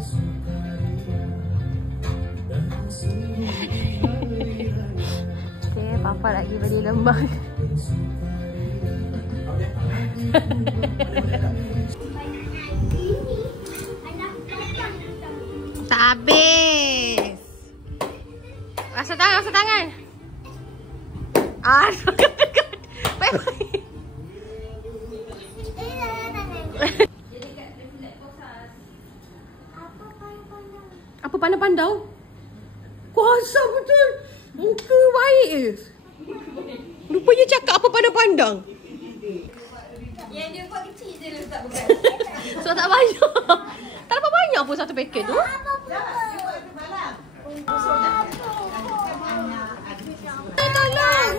Okay, Papa lagi beli lemang. Tak habis. Rasa tangan, rasa tangan. Aduh, bye-bye. Apa pandang-pandang? Kuasa betul. Muka baik je. Rupanya cakap apa pandang-pandang. Yang dia buat kecil je letak bekas. So tak banyak. Tak dapat banyak pun satu paket tu. Tolong.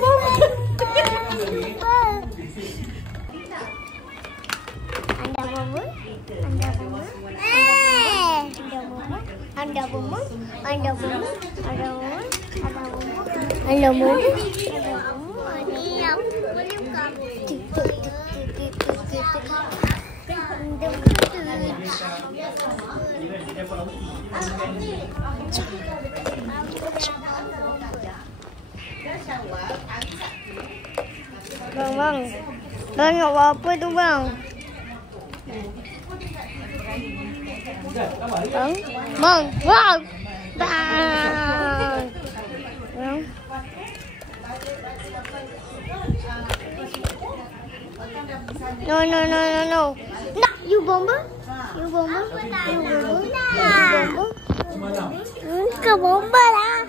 Anda bomoh. Bang, tengok apa tu bang? Bang, bang. No. Nah, you bomber? Ke bomber lah.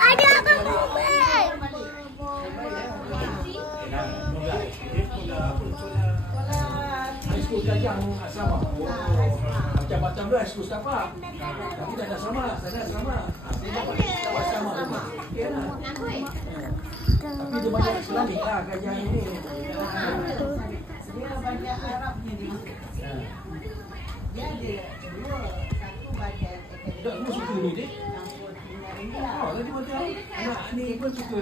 Ada apa bomber? Skul kajang asrama. Macam-macam dah skul setapak. Tapi tak ada asrama. Saya ada asrama. Saya dapat asrama rumah. Tapi dia banyak Islamic lah kajang ini. Dia banyak Arabnya di mana. Dia ada dua, satu bagian. Tak semua suka ni dek. Oh, tadi macam anak ni pun suka.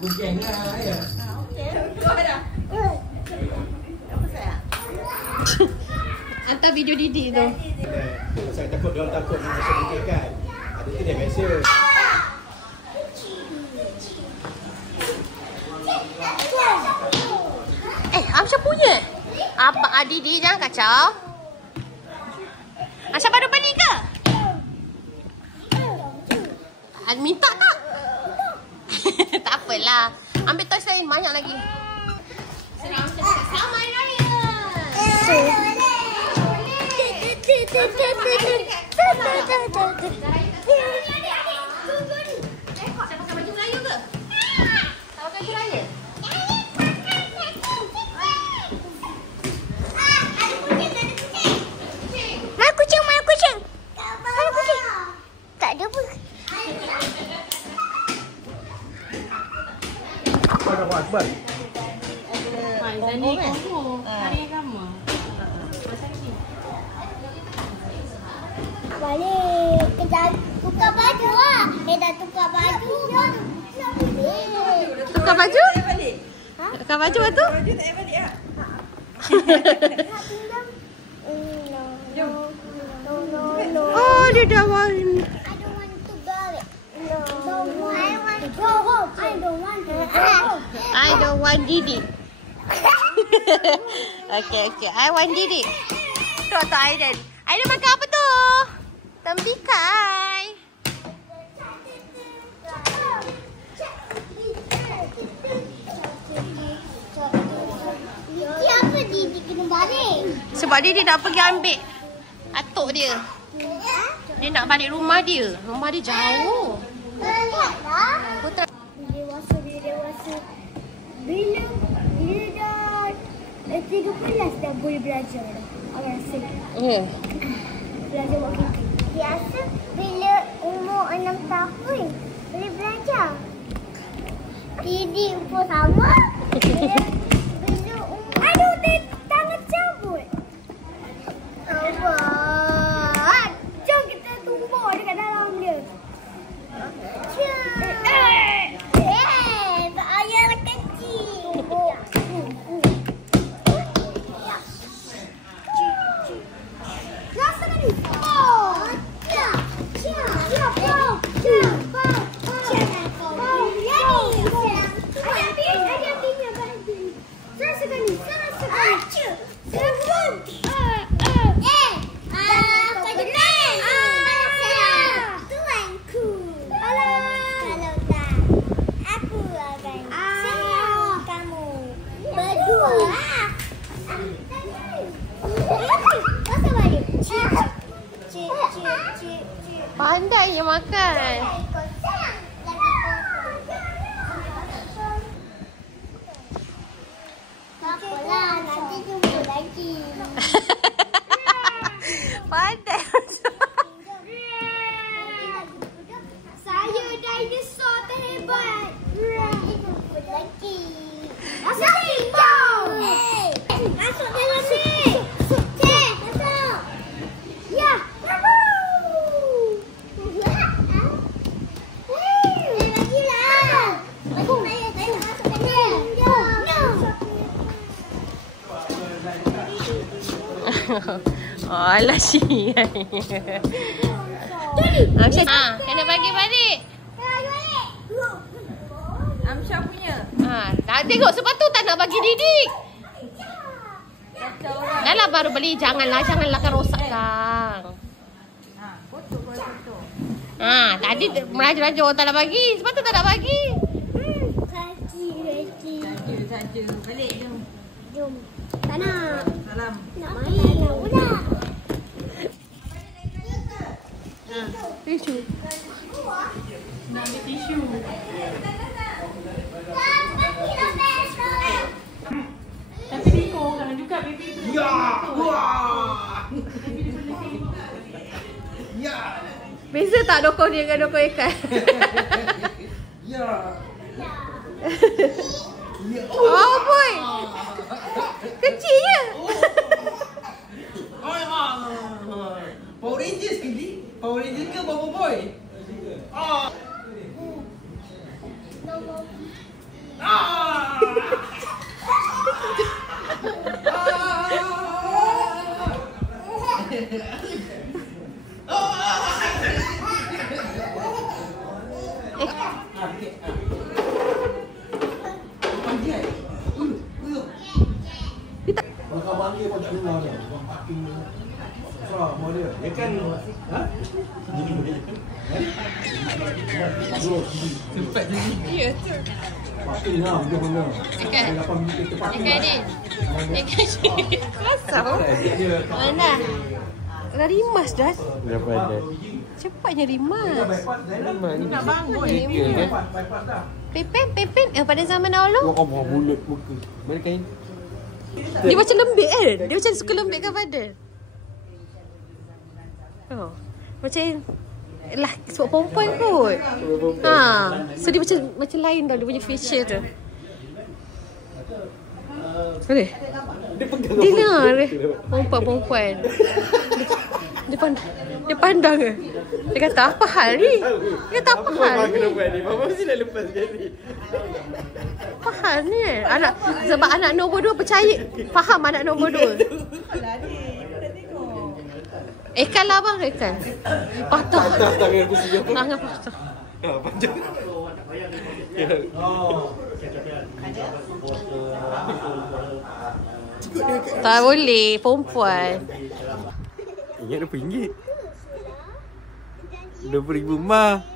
Bukan lah ya. Kau ada? Apa saya? Hantar video Didi tu. Saya takut dia orang takut masa bukan kan. Ada tu dia biasa. Amsha punya. Abang Didi jangan kacau. Amsha baru beli ke? Minta tak? Tak apalah. Ambil toys lain banyak lagi. Selamat Hari Raya. Siapa pakai baju Melayu ke? Tak pakai baju Raya? Mana kucing? Mana kucing? Tak ada pun. Allahu Akbar. Ni Kongo. Hari agama. Balik. Kita tukar baju lah. Kita tukar baju. Tukar baju? Balik. Tukar baju apa tu? Baju tak payah balik ah. No. Oh, dia dah warna. I don't want to balik. No. I want to go home. I don't want to go home. I don't want Didi. Okay. I want Didi. Tu Aiden. Aiden makan apa tu? Tembikai. Siapa Didi kena balik? Sebab dia nak pergi ambil atuk dia. Dia nak balik rumah dia. Rumah dia jauh. Lihatlah. Putra. Dewasa. Bila dah 13 dah boleh belajar dah. Orang rasa. Ya. Belajar buat kaki. Biasa bila umur 6 tahun boleh belajar. Didi pun sama. Bila umur... Aduh, tangan cabut. Abang. Jom kita tumbuk dekat dalam dia. makan. Tak apalah, nanti jumpa lagi. Pandai. Saya dinosaur terhebat. Nanti jumpa lagi. Masuk hijau. Masuk dalam ni. Cik, masuk. Ya. Lagi lah. Bagi saya masuk dalam. Alah si. Kena bagi balik. Amsha punya. Tak tengok sepatu tak nak bagi Didik. Kacau orang. Dah lah baru beli. Janganlah kan rosak lah. Foto. Tadi meraja-raja orang tak nak bagi. Sepatu tak nak bagi. Saja. Balik jom. Jom. Tak nak. Salam. Nak main lah pula. Tisu. Nak ambil tisu. Tapi Niko jangan juga baby. Ya. Wah. Ya. Beza tak dokong dia dengan dokong ikan? Ya. Oh boy. Kecil je. Power Rangers ke ni? Power Rangers ke Bobo Boy? Kau panggil pun tak dengar dah. Kau parking dia. Serah mau dia. Dia kan Cepat je ni. Ya tu. parking lah dia mana. Ikan. Ada 8 minit kita parking. Ikan ni. Ikan ni. Kasar. Mana? Dah rimas dah. Dah pandai. Cepatnya rimas. Nak bangun ni. Bypass dah. Pepin. Pada zaman dahulu. Wah, mulut muka. Mana kain? Dia macam lembik kan? Dia macam suka lembikkan badan. Oh. Macam lah sebab perempuan kot. So dia macam lain tau dia punya feature tu. Boleh? Dia dengar dia. Perempuan. Dia pandang ke? Dia kata apa hal ni? Dia kata apa hal ni? Mama mesti nak lepas sekali. Apa hal ni? Sebab anak nombor 2 percaya. Faham anak nombor 2. Ikan lah bang, ikan. Patah Tangan aku siap. Tangan patah. Panjang. Tak boleh, perempuan. Ingat RM20. RM20,000 mah.